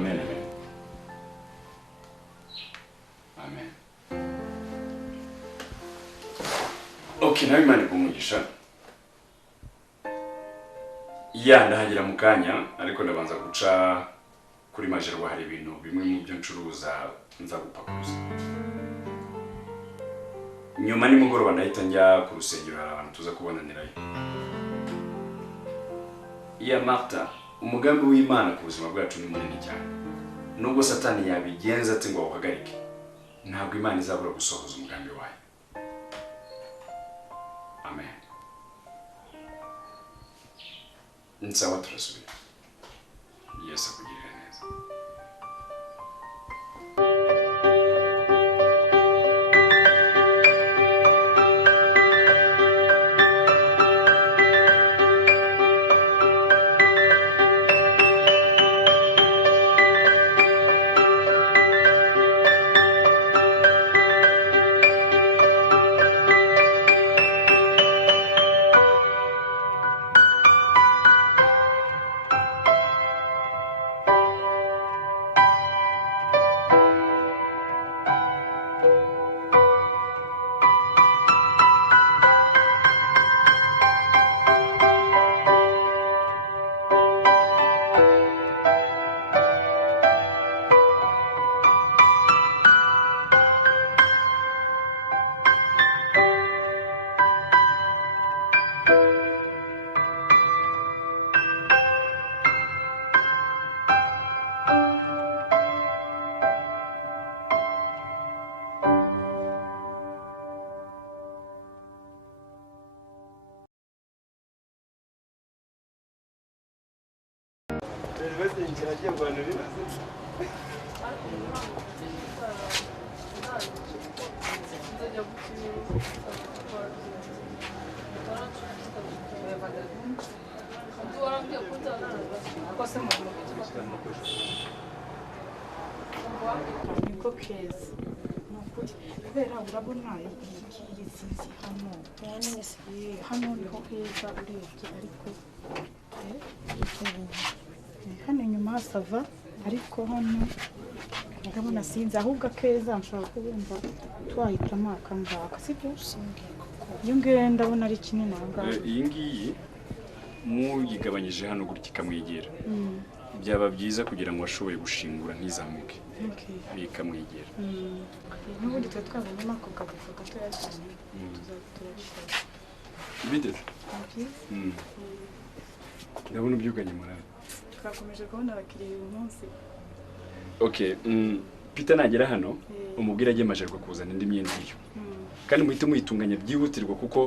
Amen, amen. Amen. Okay, nawe Imana ikumugisha. Ya ndahagira mu kanya ariko ndabanza guca kuri majerwa hari ibintu bimwe mu byo ncuruza nza gupakuza. Nyuma nimugoroba ndahita njya ku rusengero hari abantu tuza kubonanirayo. Ya Martha, umugambi w'Imana ku buzima bwacu ni munini cyane. Nubwo Satani yabigenza ati ngo uhagarike, ntabwo Imana izabura gusohoza umugambi wayo. Amen. Nsawa turasubira. Yesu akugirire neza. niko keza nukuri kubera urabona iyizizi hano niho heza urebye ariko hano inyuma hasava ariko hano ndabona sinzi ahubwo akeza nshaka kubumva twahitamo akangaka sibyo iyo ngiye ndabona ari kinini ahangaha iyi ngiyi muyigabanyije hano gutya ikamwegera byaba byiza kugira ngo ashoboye gushingura ntizamuke bikamwegera n'ubundi twe twabonyemo ako kagufa gatoya cyane turabikora bideze ndabona ubyuganye morale twakomeje kubona abakiriya uyu munsi. Okay, Peter nagera hano umubwira agiye majerwa kuzana indi myenda iyo kandi muhite muyitunganya byihutirwa kuko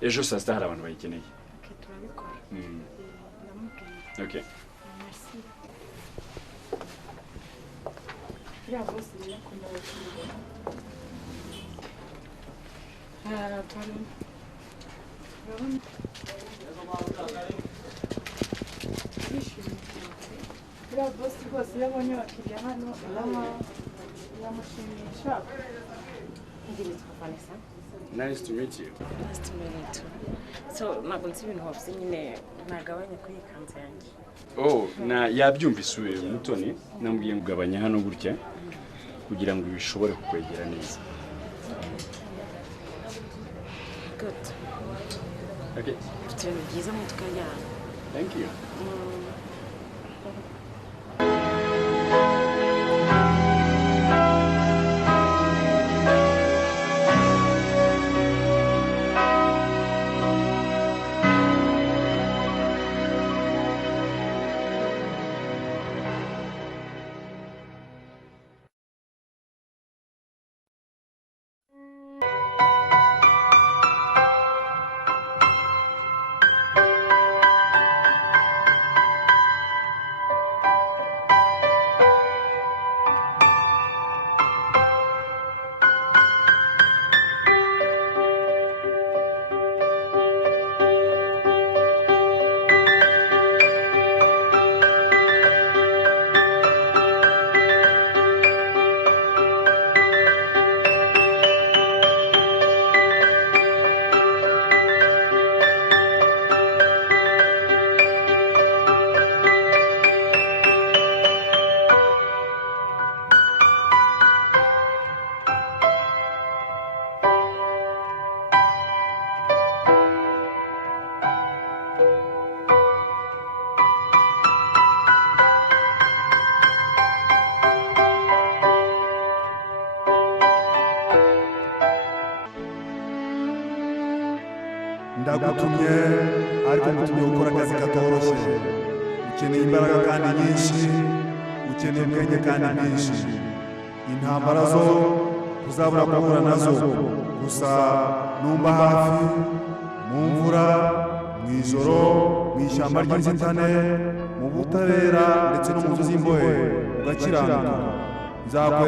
ejo saa sita hari abantu bayikeneye. Okay, turabikora. Okay. Merci. Ya boss ni yakunda bakiriya. Tari. Ya boss rwose yabonye abakiriya hano yamushimisha. Nice to meet you. Nice to meet you too. So, ntabwo nzi ibintu wavuze nyine nagabanya kuri iyi kanzu yanjye. Oh, na yabyumvise Mutoni nambwiye kugabanya hano gutya kugira ngo bishobore kukwegera neza. Good. Okay. Ufite ibintu byiza mu tukajyana. Thank you. ndagutumye ariko ngutumye gukora akazi katoroshye ukeneye imbaraga kandi nyinshi ukeneye ubwenge kandi bwinshi intambara zo tuzabura guhura nazo gusa numva hafi mu mvura mu ijoro mu ishyamba ry'inzitane mu butabera ndetse no mu nzu z'imbohe ugakiranuka nzakwe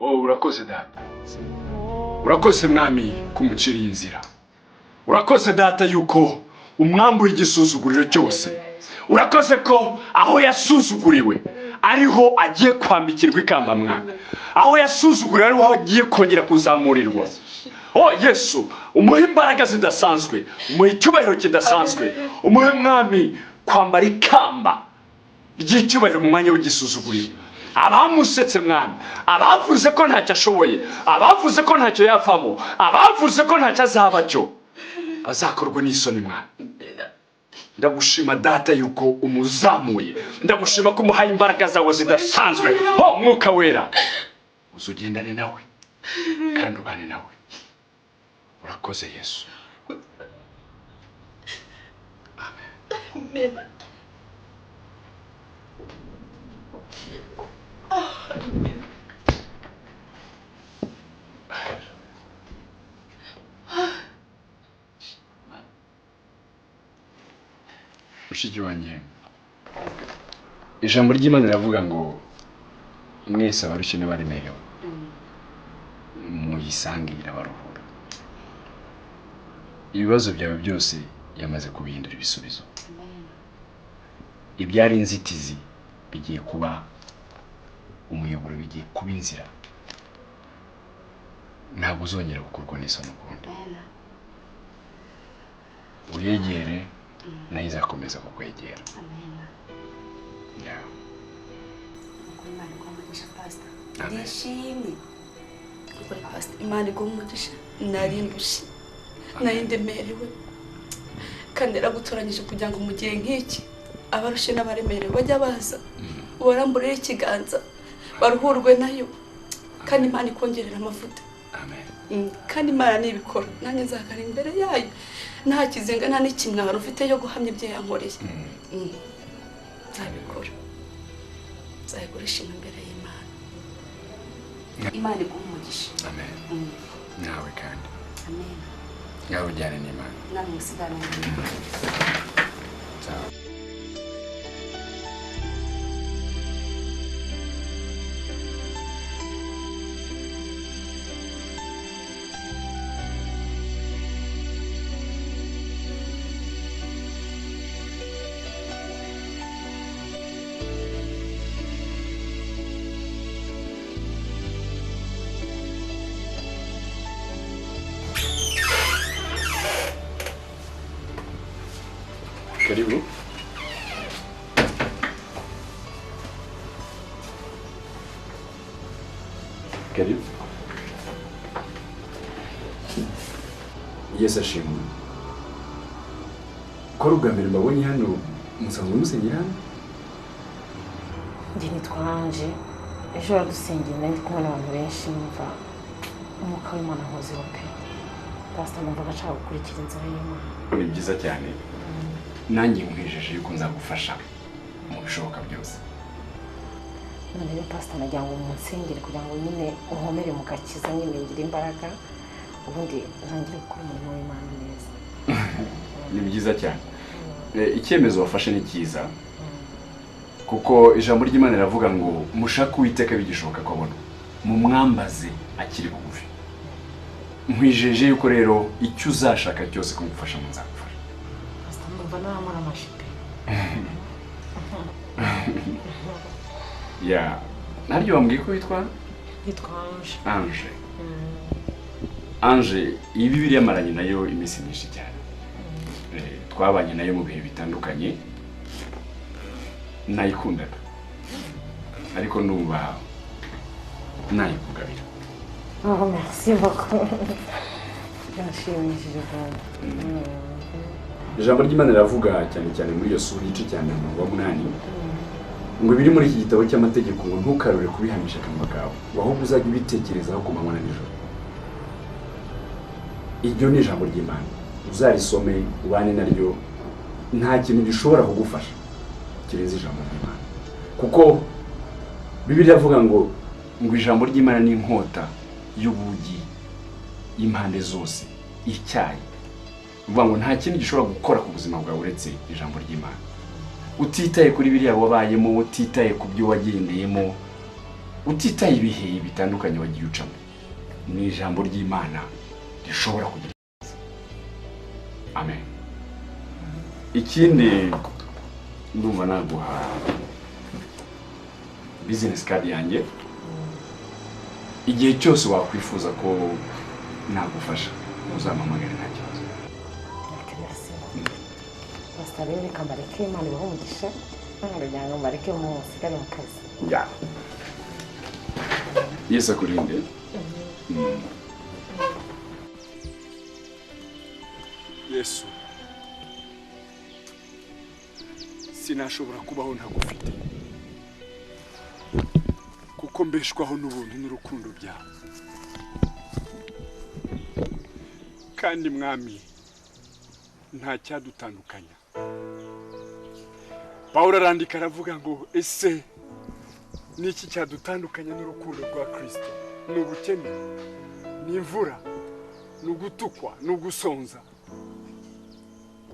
urakoze data urakoze mwami kumuciriye inzira urakoze data yuko umwambuye igisuzuguriro cyose urakoze ko aho yasuzuguriwe ariho agiye kwambikirwa ikamba mwami aho yasuzuguriwe ariho agiye kongera kuzamurirwa Yesu umuhe imbaraga zidasanzwe umuhe icyubahiro kidasanzwe umuhe mwami kwambara ikamba ry'icyubahiro mu mwanya w'igisuzuguriro abamusetse mwami abavuze ko ntacyo ashoboye abavuze ko ntacyo yavamo abavuze ko ntacyo azaba cyo azakorwa n'isoni mwami ndagushima data yuko umuzamuye ndagushima ko umuhaye imbaraga zawe zidasanzwe mwuka wera uzugendane nawe kandi ubane nawe urakoze Yesu amen. Mushiki wanjye, ijambo ry'Imana riravuga ngo mwese abarushye n'abaremerewe muyisange irabaruhura. Ibibazo byawe byose yamaze kubihindura ibisubizo. Ibyari inzitizi bigiye kuba umuyoboro, bigiye kuba inzira. Ntabwo uzongera gukorwa n'isoni ukundi. Uyegere nayo izakomeza kukwegera. Ndishimye kuri pastor Imana igumugisha nari ndushye nari ndemerewe kandi yaragutoranyije kugira ngo mu gihe nk'iki abarushe n'abaremerewe bajya baza ubaramburire ikiganza baruhurwe nayo kandi Imana ikongerera amavuta. Amen. Kandi Imana nibikora nanjye nzakara imbere yayo nta kizenga nta n'ikimwaro ufite yo guhamya ibyo yankoreye. Nzabikora nzayigurisha imbere y'Imana. Imana igumugisha. Amen. Nawe kandi. Amen. Nawe ujyane n'Imana. Namwe musigane n'Imana. Ciao. Karibu. Karibu. Yes, ashimwe. Ko rugambira mbabonye hano musanzwe musenyera hano? Ndi nitwanje. Ejo radusengera ndi kumwe n'abantu benshi numva umwuka w'Imana nkozeho pe. Pastor numva gashaka gukurikira inzira y'Imana. Ni byiza cyane. Nanjye nkwijeje yuko nzagufasha mu bishoboka byose. None rero pastor nagira ngo munsengere kugira ngo nyine uhomere mu gakiza nyine ngire imbaraga ubundi ntangire gukora umurimo w'Imana neza. Ni byiza cyane. Icyemezo wafashe ni cyiza. Kuko ijambo ry'Imana riravuga ngo mushaka Uwiteka bigishoboka ko abona. Mu mwambaze akiri bugufi. Nkwijeje yuko rero icyo uzashaka cyose kumufasha nzagufasha. Banamara amashipe. Ya, naryo wambwiye ko witwa? Yitwa Ange. Ange. Ange, iyi Bibiliya yamaranye nayo iminsi myinshi cyane. Twabanye nayo mu bihe bitandukanye. Nayikundaga. Ariko numva nayikugabira. Oh, merci beaucoup. Yashimishije cyane. Ijambo ry'Imana riravuga cyane cyane muri iyo sura igice cya 8 ngo biri muri iki gitabo cy'amategeko ngo ntukarure kubihamisha akanwa kawe ahubwo uzajya ubitekerezaho ku manywa na nijoro. Iryo ni ijambo ry'Imana, uzarisome ubane naryo, nta kintu gishobora kugufasha kirenze ijambo ry'Imana. Kuko Bibiliya iravuga ngo ijambo ry'Imana ni inkota y'ubugi impande zose icyayi. Uvuga ngo nta kintu gishobora gukora ku buzima bwawe uretse ijambo ry'Imana. Utitaye kuri biriya wabayemo, utitaye ku byo wagendeyemo, utitaye ibihe bitandukanye wagiye ucamo, ni ijambo ry'Imana rishobora kugira. Amen. Ikindi ndumva naguha business card yanjye. Igihe cyose wakwifuza ko nagufasha uzampamagare nta kibazo. Pastor rero kambareke Imana ibaho umugisha kugira ngo mbareke musigare mu kazi. Ya. Yesu akurinde. Yesu, sinashobora kubaho ntagufite kuko mbeshwaho n'ubuntu n'urukundo byawe. Kandi mwami nta cyadutandukanya Pawulo arandika aravuga ngo ese niki cyadutandukanya n'urukundo rwa Kristo? Ni ubukene, ni imvura, ni ugutukwa, ni ugusonza.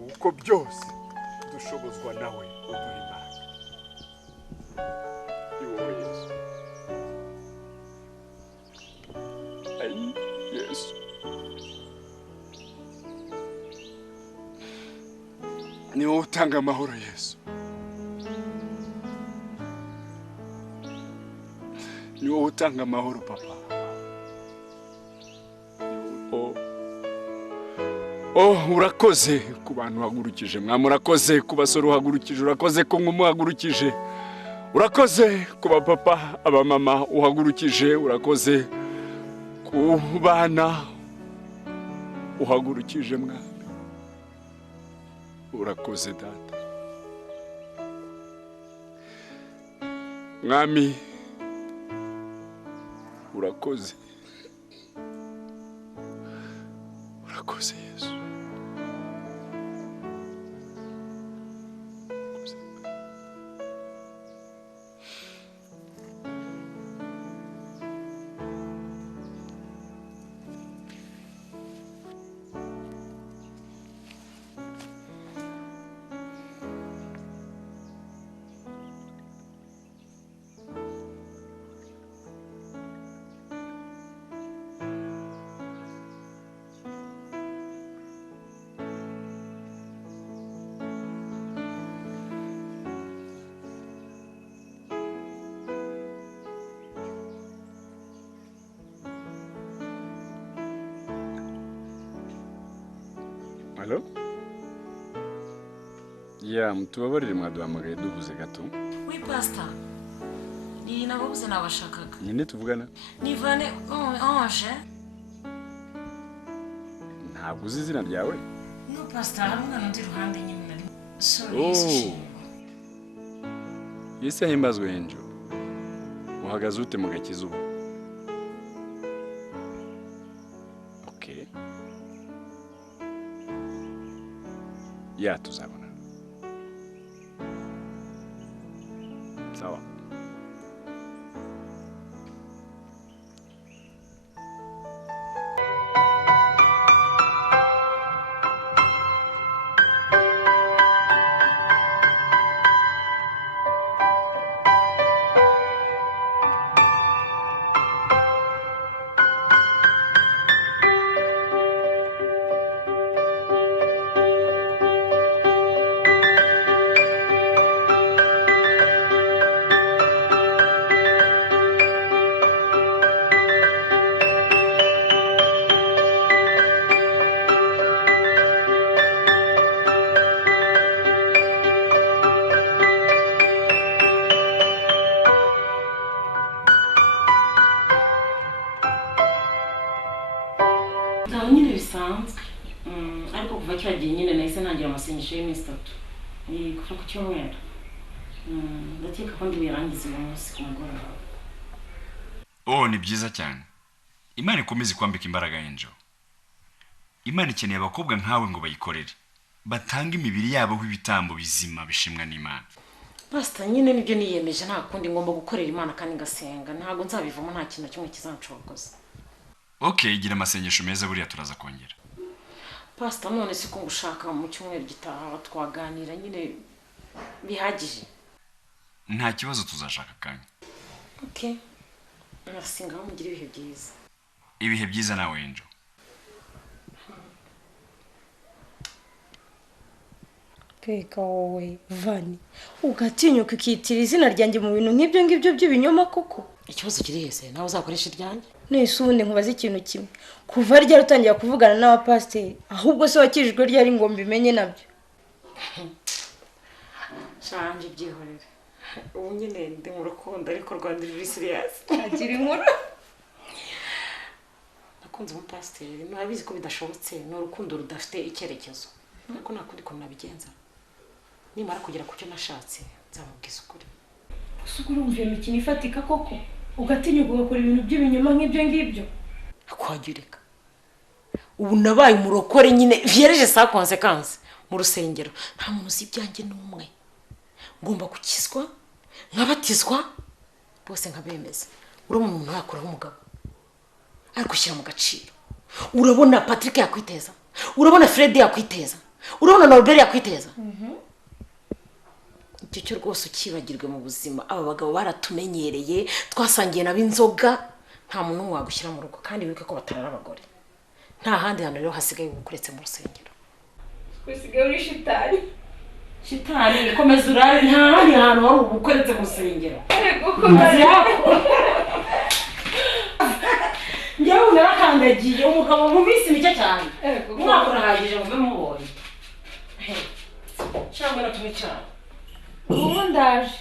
Uko byose dushobozwa nawe uduha imbaraga. Iwowe Yesu. Ai Yesu. Ni wowe utanga amahoro Yesu. Ni wowe utanga amahoro Papa. Urakoze ku bantu uhagurukije, mwami urakoze ku basore uhagurukije, urakoze ku nkumi uhagurukije, urakoze ku bapapa abamama uhagurukije, urakoze ku bana uhagurukije mwami. Urakoze data mwami, urakoze, urakoze Yesu. Hello? Yeah, mutubabarire mwaduhamagaye duhuze gato. Oui, Pastor. Ni nababuze nabashakaga. Nyine tuvugana? Nivane Ange. Ntabwo uzi izina ryawe? No, Pastor, hamwe n'undi ruhande nyine nari. Sorry, Yesu yahimbazwe Angel. Uhagaze ute mu gakiza ubu? Okay. Ya tuzabona. Sawa. nyine bisanzwe ariko kuva cyagiye nyine nahise ntangira amasengesho y'iminsi 3 ni kuva ku cyumweru ndakeka ko ndibirangiza uyu munsi ku mugoroba. Ni byiza cyane. Imana ikomeze kwambika imbaraga Angel. Imana ikeneye abakobwa nkawe ngo bayikorere, batanga imibiri yabo nk'ibitambo bizima bishimwa n'Imana. Pastor nyine nibyo niyemeje, nta kundi ngomba gukorera Imana kandi ngasenga, ntago nzabivamo nta kintu kimwe kizancogoza. Okay, gira amasengesho meza buriya turaza kongera. Pastor none siko ngushaka mu cyumweru gitaha twaganira nyine bihagije. Nta kibazo tuzashaka kanya. Okay. Merci ngaho mugira ibihe byiza. Ibihe byiza nawe Angel. Peka wowe Vani, ugatinyuka ukitira izina ryanjye mu bintu nk'ibyo ngibyo by'ibinyoma koko. Ikibazo kiri hese nawe uzakoresha iryanjye? Nese ubundi nkubaza ikintu kimwe, kuva ryari utangiye kuvugana n'abapasiteri, ahubwo se wakijijwe ryari ngo mbimenye nabyo? Shanje byihorera. Ubu nyine ndi mu rukundo ariko rwandiri serious. Agira inkuru. Nakunze umupasiteri, nabizi ko bidashobotse, no rukundo rudafite icyerekezo. Ariko nakundi ko nabigenza. Nimara kugera ku cyo nashatse, nzamubwiza ukuri. Usugura umviye imikino ifatika koko, ugatinyuka ugakora ibintu by'ibinyoma nk'ibyo ngibyo. Akwagireka. Ubu nabaye umurokore nyine viereje sa consequence mu rusengero. Nta muntu usibyanjye n'umwe. ngomba gukizwa nkabatizwa bose nkabemeza. Urabona umuntu yakuraho umugabo ari gushyira mu gaciro. Urabona Patrick yakwiteza, urabona Fred yakwiteza, urabona Norbert yakwiteza. Icyo cyo rwose ukibagirwe mu buzima. Aba bagabo baratumenyereye, twasangiye nabo inzoga, nta muntu wagushyira mu rugo kandi wibuke ko batarara abagore. Nta handi hantu rero hasigaye ukuretse mu rusengero. Kwisigaye uri shitani. Shitani komeza urare, nta handi hantu hari ubukoretse mu rusengero. Njyewe narakandagiye umugabo mu minsi mike cyane. Umwaka urahagije ngo mbe mubonye. Cyangwa natumwe cyane. ubu ndaje.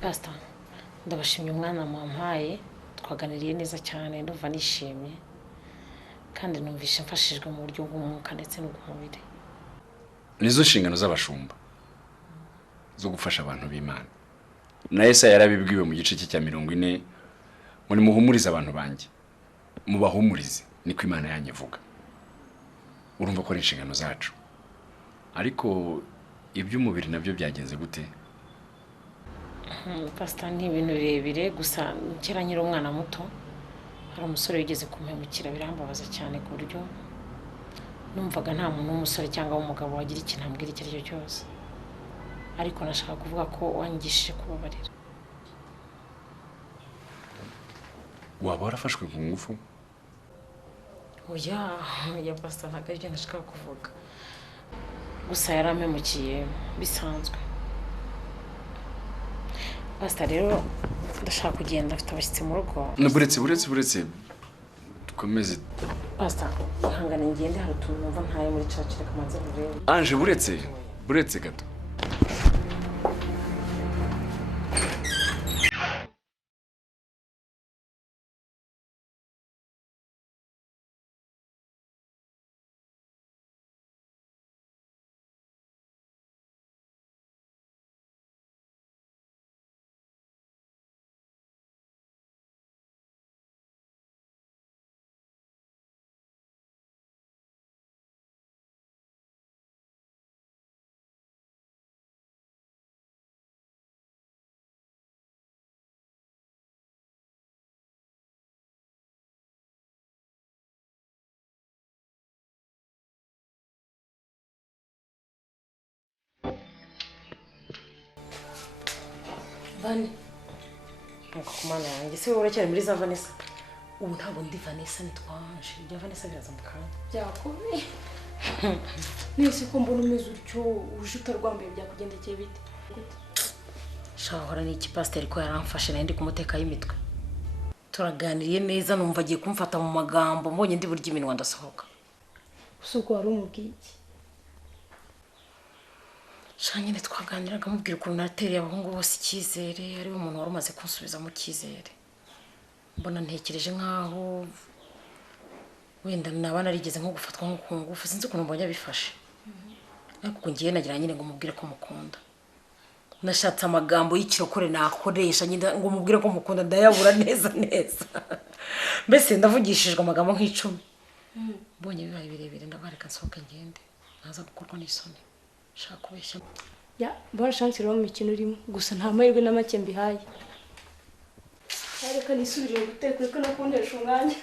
Pastor, ndabashimye umwana mwampaye, twaganiriye neza cyane, ndumva nishimye kandi numvishe mfashijwe mu buryo bw'umwuka ndetse n'ubw'umubiri. Nizo nshingano z'abashumba zo gufasha abantu b'Imana. Na Assia yarabibwiwe mu gice cya 40 ngo nimuhumurize abantu banjye, mubahumurize niko Imana yanyivuga. Urumva ko ari inshingano zacu. Ariko iby'umubiri nabyo byagenze gute? Pastor, ni ibintu birebire gusa kera nyiri umwana muto hari umusore wigeze kumpemukira birambabaza cyane ku buryo numvaga nta muntu w'umusore cyangwa w'umugabo wagira ikintu ambwira icyo ari cyo cyose. Ariko nashaka kuvuga ko wangishije kubabarira. Waba warafashwe ku ngufu? Oya Pastor, ntabwo aribyo nashaka kuvuga. Gusa yarampemukiye bisanzwe. Pastor, rero ndashaka kugenda, afite abashyitsi mu rugo. Buretse dukomeze. Pastor, ihangane ngende, hari utuntu numva ntaye muri church, reka manze burebe. Anje buretse gato. Vani. Nuko kumana yanjye se wowe uracyari muri za Vanessa. Ubu ntabwo ndi Vanessa, nitwanje. Ibya Vanessa biraza mu kanya. Byakomeye. Nese ko mbona umeze utyo uje utarwambaye byakugendekeye bite? Shahora ni iki pastor ko yaramfashe nandi kumuteka y'imitwe. Turaganiriye neza, numva agiye kumfata mu magambo, mbonye ndi burya iminwa ndasohoka. Usuko wari umubwiye iki? Shanyine twaganiraga mubwira ukuntu natereye abahungu bose icyizere, ari umuntu wari umaze kunsubiza mu cyizere. Mbona ntekereje nkaho wenda nabana rigeze nko gufatwa nko ku ngufu, sinzi ukuntu mbonye bifashe. Ariko ngiye nagira nyine ngo mubwire ko mukunda. Nashatse amagambo y'ikirokore nakoresha nyine ngo mubwire ko mukunda, ndayabura neza. Mbese ndavugishijwe amagambo nk'icumi. Mbonye bibaye birebire, ndabareka nsohoke ngende, naza gukorwa n'isoni. Shaka kubeshya. Mbona chance rero mu mikino urimo, gusa nta mahirwe na make mbihaye. Reka nisubire guteka ko nakundesha umwanya.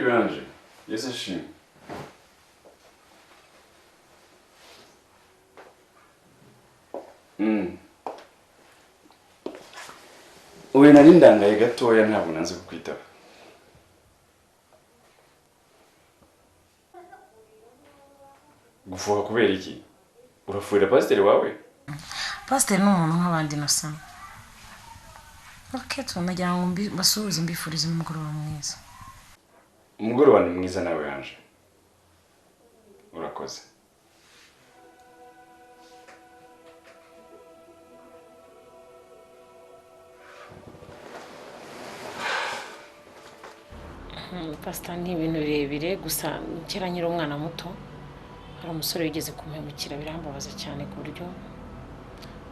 Mwiranje. Yes, ashimwe. Uwe nari ndangaye gatoya ntabwo nanze kukwitaba. Gufuha kubera iki? Urafuhira pasiteri wawe? Pasiteri ni umuntu nk'abandi nasa. Okay, tunagira ngo basuhuze mbifurize umugoroba mwiza. Umugoroba ni mwiza nawe yanje. Urakoze. Pastor ni ibintu birebire gusa kera nyiri umwana muto hari umusore wigeze kumpemukira birambabaza cyane ku buryo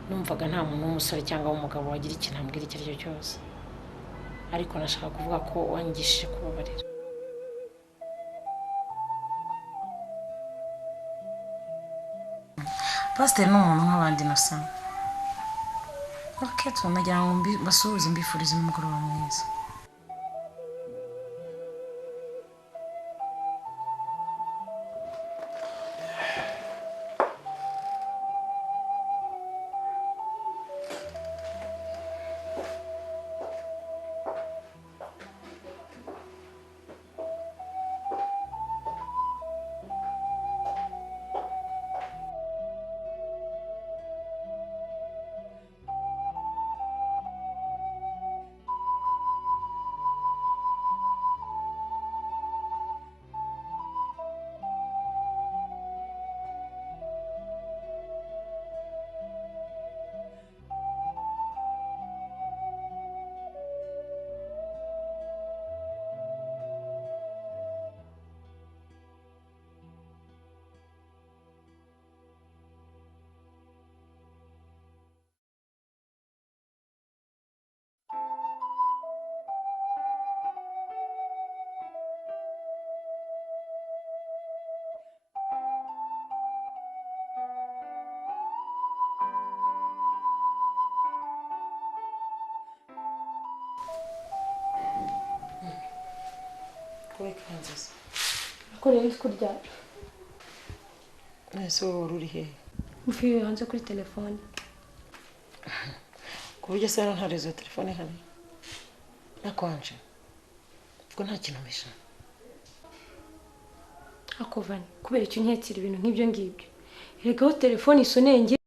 numvaga nta muntu w'umusore cyangwa w'umugabo wagira ikintu ambwira icyo aricyo cyose, ariko nashaka kuvuga ko wangishije kubabarira. Pasiteri ni umuntu nk'abandi nasa. Okay, tunagira ngo basuhuze mbifurize umugoroba mwiza. Kansas. Akore kurya. Ese wowe uri he? Mvuye hanze kuri telefone. Ku buryo se nta rezo telefone hano. Nakwanje. Ubwo nta kintu bisha. Akovani kubera icyo nkekira ibintu nk'ibyo ngibyo. Erega ho telefone isonenge